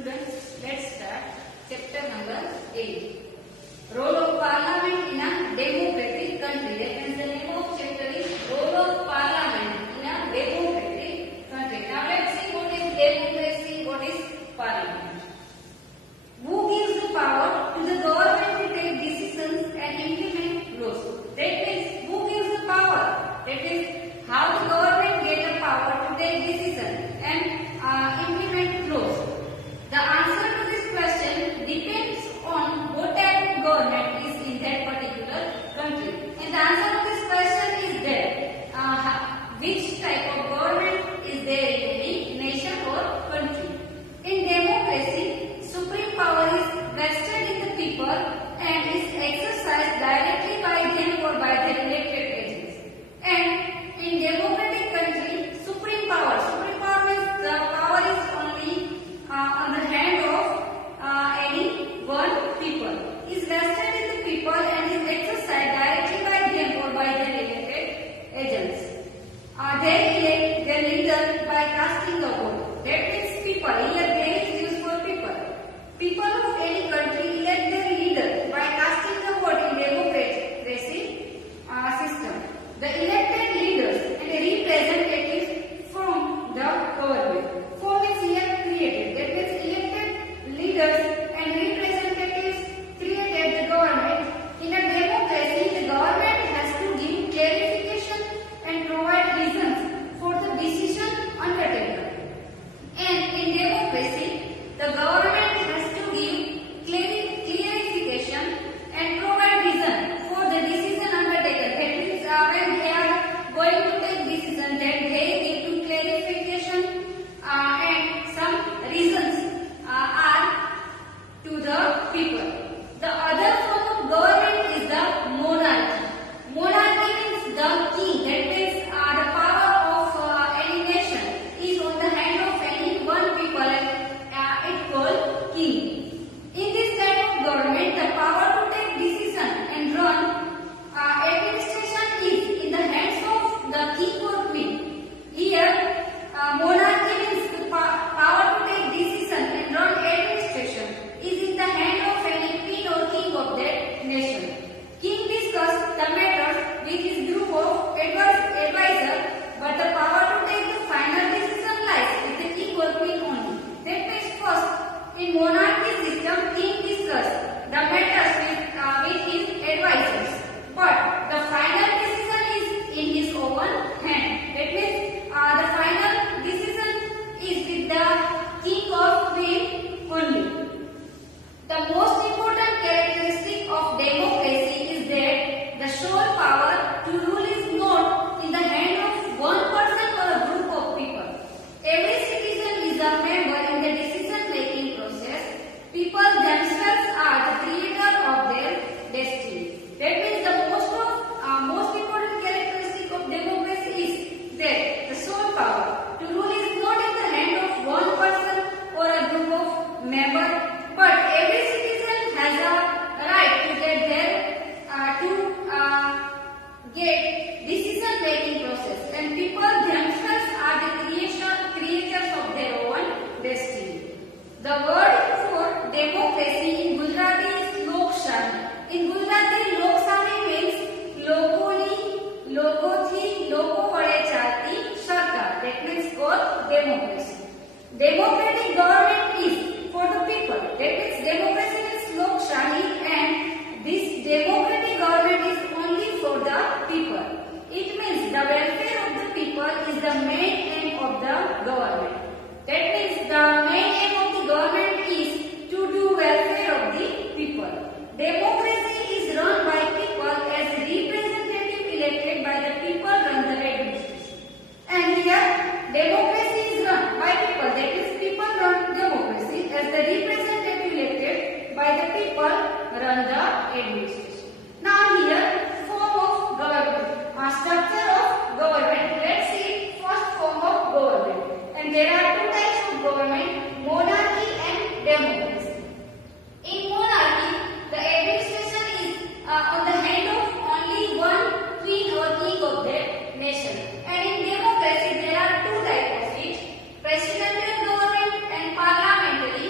Students, let's start chapter number 8. Role of Parliament in a democratic country. That means the name of chapter is Role of Parliament in a democratic country. Now let's see what is democracy, what is Parliament. Who gives the power to the government to take decisions and implement laws? That means who gives the power? That is how the government gets the power to take decisions and implement laws. The answer to this question depends on what type of government is in that particular country. And the answer to this question is that which type of government is there in any nation or country. In democracy, supreme power is vested in the people and is exercised directly by them or by their elected agents. And in democratic country, supreme power means the power is only on the hand of any one people, is vested in the people and is exercised directly by them or by their elected agents. They elect their leader by casting a vote. That means people. Here they is used for people. People of any country elect their leader by casting a vote in democracy system. The elected leaders and representatives from the government. Form is here created. That means elected leaders and representatives created the government. In a democracy, the government has to give clarification and provide reasons for the decision undertaken. And in democracy, the government has to give clarification and provide reason for the decision undertaken. That means when they are going to take decision, then they give to clarification and some reasons are to the people. The other form of government is the monarchy. Monarchy means the king. That means the power of any nation is on the hand of any one people and it called king. In this type of government, the power to take decision and run administration is in the hands of the king or queen. Here, monarchy means the power to take decision and run administration is in the hand of any queen or king of that nation. King discuss the matters with his group of advisors, but the power to take the final decision lies with the king or queen only. That means first, in monarchy system, king discuss the matters with his advisors, but the final decision is in his own hand. That means the final decision is with the king or queen only. The most important characteristic of democracy is that the sole power to rule is not in the hand of one person or a group of people. Every citizen is a member in the decision-making process. People themselves are the creator of their destiny. That means the most important characteristic of democracy is that the sole power to rule is not in the hand of one person or a group of members, but every citizen has a right to get decision-making process, and people themselves are the creators of their own destiny. The word for democracy in Gujarati is Lokશાહી. In Gujarati, Lokશાહી means લોકોથી લોકો વડે ચાલતી સરકાર. That means called democracy. Democratic government is for the people. That means democracy means Lokશાહી, and this democratic government is only for the people. It means the welfare of the people is the main aim of the government. That means the main aim of the government is to do welfare of the people. Democracy is run by people as representative elected by the people run the administration. And here democracy is run by people. That is people run democracy as the representative elected by the people run the administration. Now here form of government, structure of government. Let's see first form of government. And there are two types of government, monarchy and democracy. In monarchy, the administration is on the hand of only one queen or king of that nation. And in democracy, there are two types of it, presidential government and parliamentary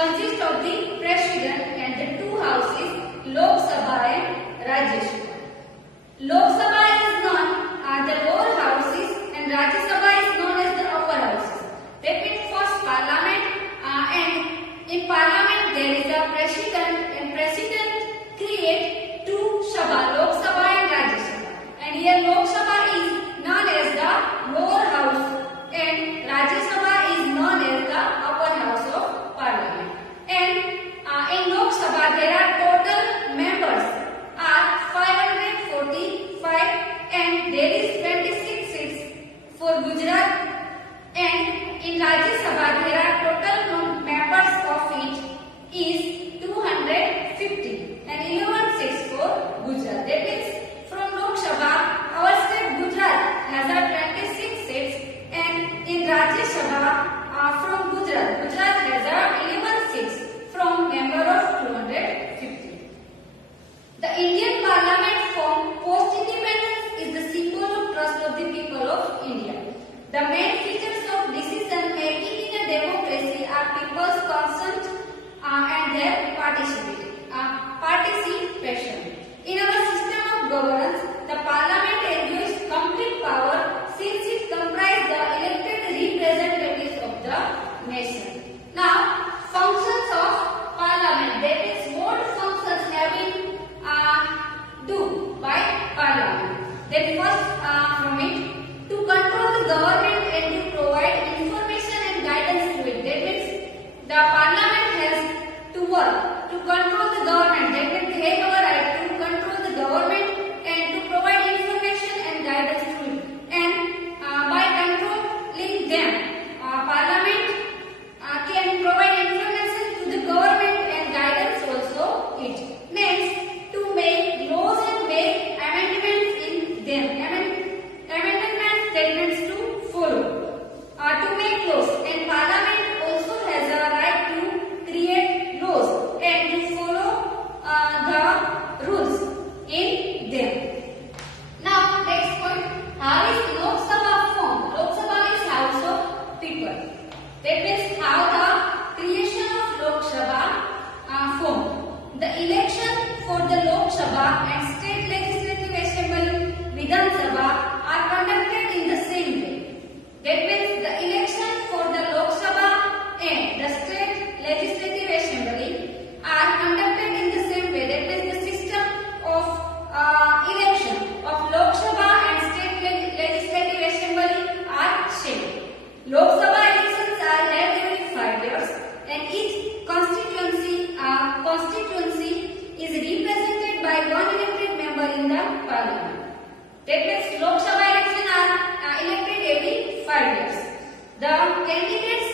consists of the President and the two houses, Lok Sabha and Rajya Sabha. Lok Sabha is known as the lower houses and Rajya Sabha is known as the upper houses. That means first Parliament and in Parliament there is a President and President create two Sabha, Lok Sabha and Rajya Sabha. And here Lok Sabha is known as the lower house and Rajya Sabha is known as the upper house of Parliament. And in Lok Sabha there are total members are 545 and there is 26 seats for Gujarat. And in Rajya Sabha there are total members of it is 250 and 11 seats for Gujarat. That means from Lok Sabha our state Gujarat has a 26 seats and in Rajya Sabha from Gujarat has a 11 seats from member of 250. The Indian Parliament formed post-independence is the symbol of trust of the people of India. The main features of decision making in a democracy are people's consent and their participation. In our system of governance, the Parliament enjoys complete power since it comprises the elected representatives of the nation. Now, functions of Parliament, that is what functions have been done by Parliament. Then first from it, to control the government and to provide information and guidance to it. That means the Parliament has to work to control the government. That means they have a right to control the government and to provide information and guidance to it. And by controlling them, Parliament can provide information to the government and guidance also it. Next, to make laws and make amendments in them. Amendment statements to follow. To make laws, and Parliament also has a right to create laws and to follow the rules in them. Now, next point, how is Lok Sabha formed? Lok Sabha is house of people. That means how the creation of Lok Sabha formed. The election for the Lok Sabha and state legislative assembly Vidhan Sabha are conducted in the same way. That means the election for the Lok Sabha and the state legislative assembly are conducted in the same way. That means the system of election of Lok Sabha and state legislative assembly are same. Lok Sabha elections are held every 5 years and each constituency is represented by one elected member in the Parliament. That means Lok Sabha elections are elected every 5 years. The candidates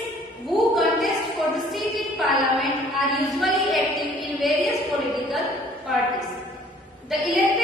who contest for the seat in Parliament are usually active in various political parties. The elected